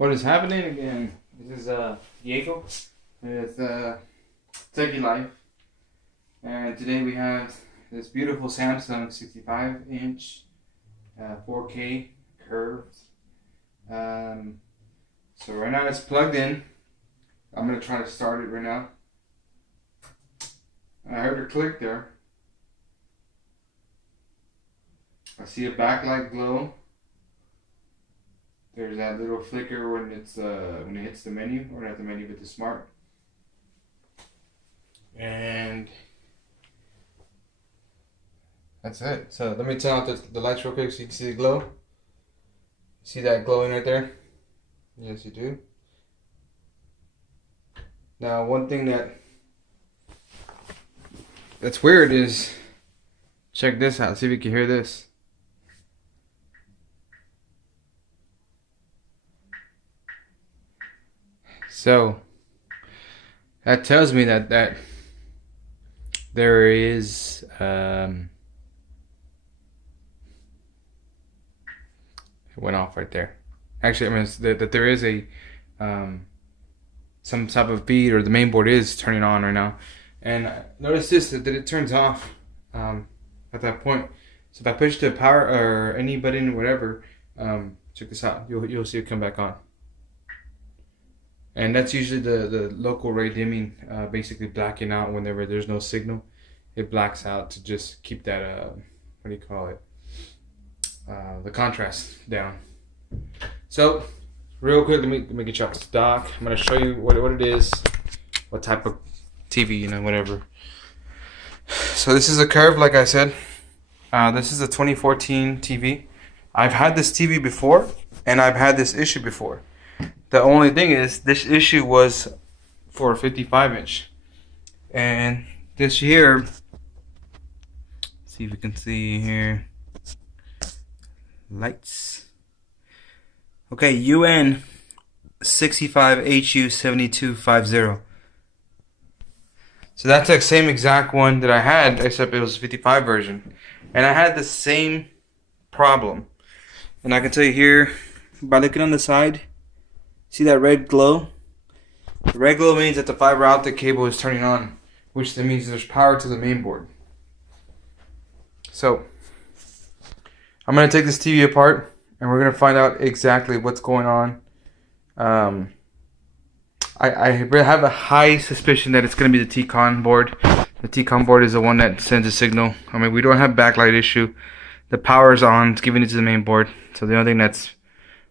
What is happening again? This is Diego with Techie Life, and today we have this beautiful Samsung 65-inch 4K curved. So right now it's plugged in. I'm gonna try to start it right now. I heard a click there. I see a backlight glow. There's that little flicker when it hits the menu, or not the menu, but the smart. And that's it. So let me turn out the lights real quick so you can see the glow. See that glowing right there? Yes, you do. Now, one thing that's weird is, check this out. See if you can hear this. So that tells me that there is it went off right there. Actually, I mean that there is a some type of feed, or the main board is turning on right now. And notice this, that it turns off at that point. So if I push the power or any button, whatever, check this out. You'll see it come back on. And that's usually the local ray dimming, basically blacking out whenever there's no signal. It blacks out to just keep that, what do you call it? The contrast down. So, real quick, let me get you off this dock. I'm going to show you what it is, what type of TV, whatever. So this is a curve, like I said. This is a 2014 TV. I've had this TV before, and I've had this issue before. The only thing is, this issue was for a 55-inch. And this here, see if you can see here. Lights. Okay, UN 65HU7250. So that's the same exact one that I had, except it was a 55 version. And I had the same problem. And I can tell you here, by looking on the side, see that red glow? The red glow means that the fiber optic cable is turning on, which then means there's power to the main board. So, I'm going to take this TV apart, and we're going to find out exactly what's going on. I have a high suspicion that it's going to be the T-Con board. The T-Con board is the one that sends a signal. I mean, we don't have backlight issue. The power's on, it's giving it to the main board. So the only thing that's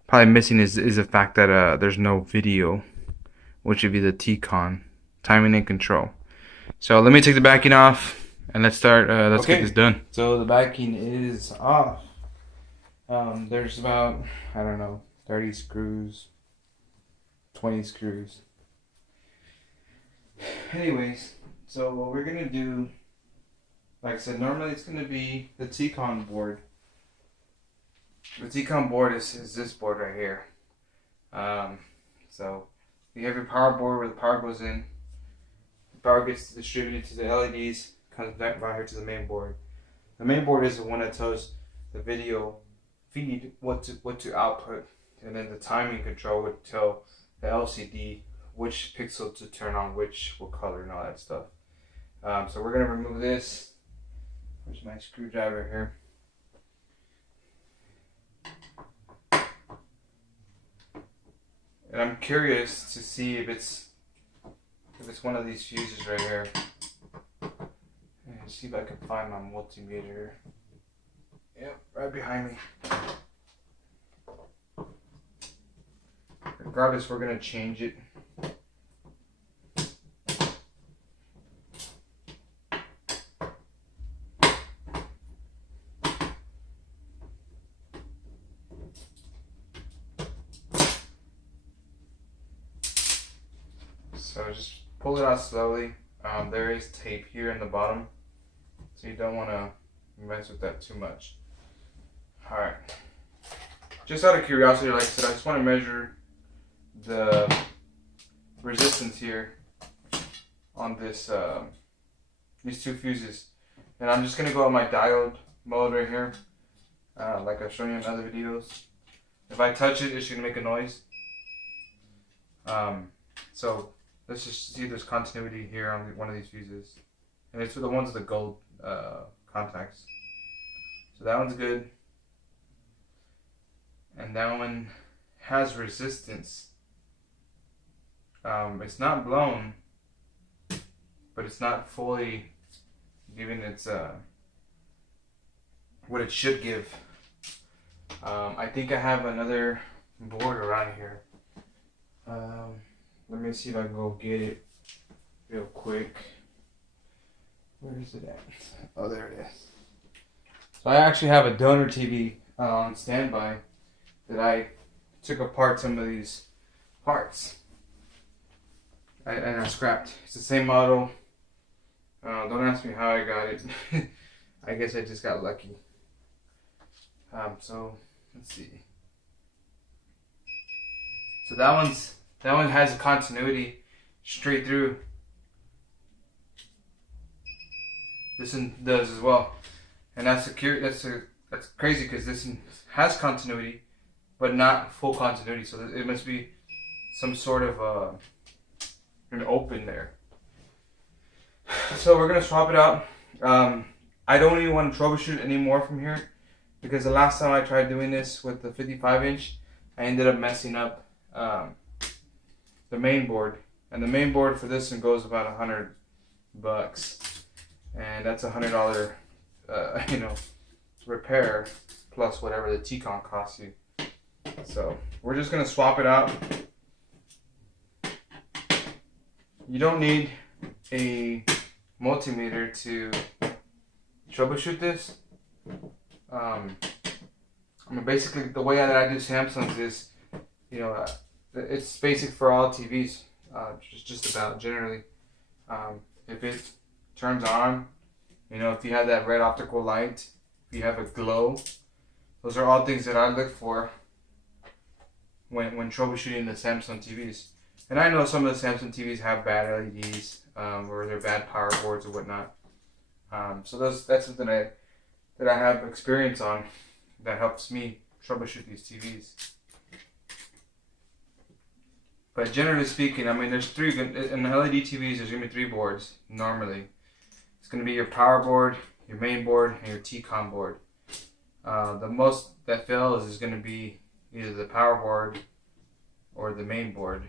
probably missing is the fact that there's no video, which would be the T-Con, timing and control. So let me take the backing off, and let's start. Let's get this done. So the backing is off. There's about, I don't know, 30 screws, 20 screws. Anyways, so what we're gonna do, like I said, normally it's gonna be the T-Con board. The T-Con board is this board right here. So you have your power board where the power goes in. The power gets distributed to the LEDs, comes back right here to the main board. The main board is the one that tells the video feed what to output, and then the timing control would tell the LCD which pixel to turn on, what color, and all that stuff. So we're gonna remove this. Where's my screwdriver here? And I'm curious to see if it's one of these fuses right here. And see if I can find my multimeter. Yep, right behind me. Regardless, we're gonna change it. So just pull it out slowly. There is tape here in the bottom, so you don't want to mess with that too much. Alright. Just out of curiosity, like I said, I just want to measure the resistance here on this these two fuses. And I'm just going to go on my diode mode right here, like I've shown you in other videos. If I touch it, it's going to make a noise. So let's just see if there's continuity here on one of these fuses. And it's for the ones with the gold contacts. So that one's good. And that one has resistance. It's not blown, but it's not fully giving its what it should give. I think I have another board around here. Let me see if I can go get it real quick. Where is it at? Oh, there it is. So I actually have a donor TV on standby that I took apart some of these parts. And I scrapped. It's the same model. Don't ask me how I got it. I guess I just got lucky. So let's see. So that one has a continuity straight through. This one does as well, and that's crazy because this one has continuity, but not full continuity. So it must be some sort of an open there. So we're gonna swap it out. I don't even want to troubleshoot anymore from here because the last time I tried doing this with the 55-inch, I ended up messing up the main board, and the main board for this one goes about $100, and that's $100 repair plus whatever the T-con costs you. So we're just gonna swap it out. You don't need a multimeter to troubleshoot this. I mean, basically the way that I do Samsung's is, it's basic for all TVs, just about generally. If it turns on, if you have that red optical light, if you have a glow, those are all things that I look for when troubleshooting the Samsung TVs. And I know some of the Samsung TVs have bad LEDs, or they're bad power boards or whatnot. So that's something that I have experience on that helps me troubleshoot these TVs. But generally speaking, I mean, there's three, in LED TVs, there's going to be three boards normally. It's going to be your power board, your main board, and your T-con board. The most that fails is going to be either the power board or the main board.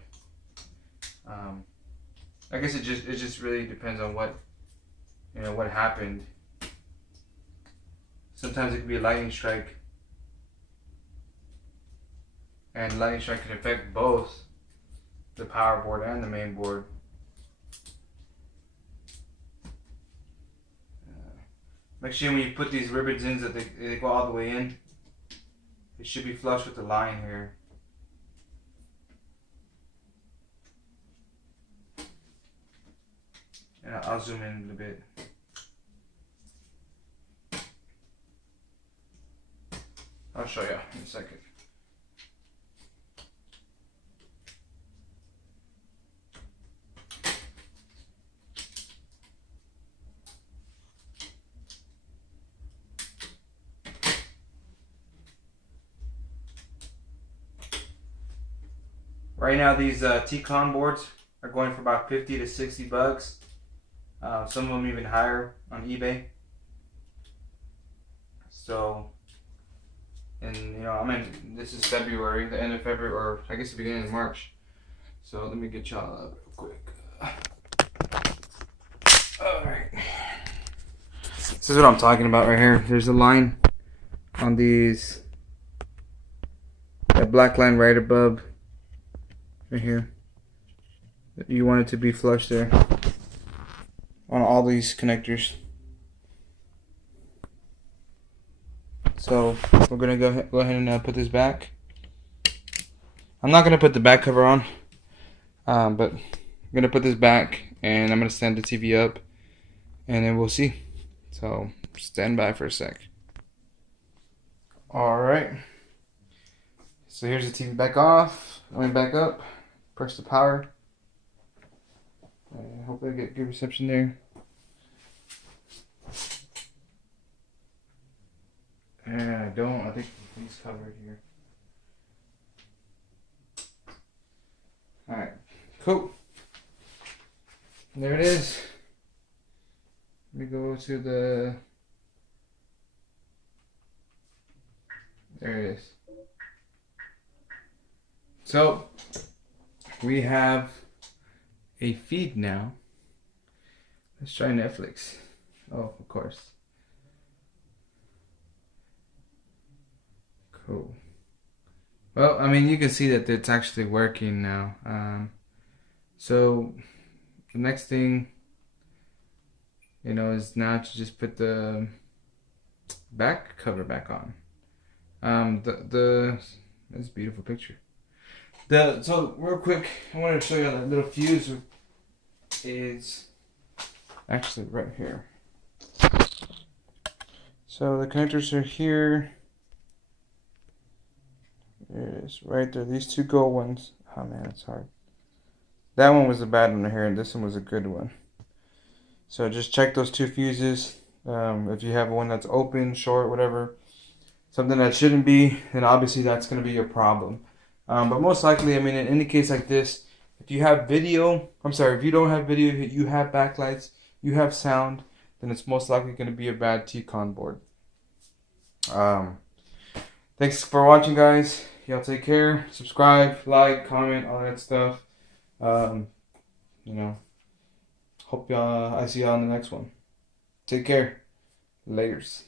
I guess it just really depends on what happened. Sometimes it could be a lightning strike, and lightning strike can affect both the power board and the main board. Make sure when you put these ribbons in that they go all the way in. It should be flush with the line here. And I'll zoom in a little bit. I'll show you in a second. Right now, these T-con boards are going for about $50 to $60. Some of them even higher on eBay. So, and this is February, the end of February, or I guess the beginning of March. So let me get y'all up real quick. All right. This is what I'm talking about right here. There's a line on these, that black line right above, right here. You want it to be flush there on all these connectors. So we're gonna go ahead and put this back. I'm not gonna put the back cover on, but I'm gonna put this back, and I'm gonna stand the TV up, and then we'll see. So stand by for a sec. All right. So here's the TV back off. Let me back up. Press the power. Hopefully I get good reception there. And I don't. I think the thing's covered here. Alright. Cool. There it is. Let me go to the. There it is. So we have a feed now. Let's try Netflix. Oh, of course. Cool. Well, I mean, you can see that it's actually working now. So the next thing, is now to just put the back cover back on. That's a beautiful picture. So real quick, I wanted to show you how that little fuse is actually right here. So the connectors are here. There it is, right there. These two gold ones. Oh man, it's hard. That one was a bad one here, and this one was a good one. So just check those two fuses. If you have one that's open, short, whatever, something that shouldn't be, then obviously that's going to be your problem. But most likely, I mean, in any case like this, if you have video, if you don't have video, you have backlights, you have sound, then it's most likely going to be a bad T-Con board. Thanks for watching, guys. Y'all take care. Subscribe, like, comment, all that stuff. Hope I see y'all in the next one. Take care. Laters.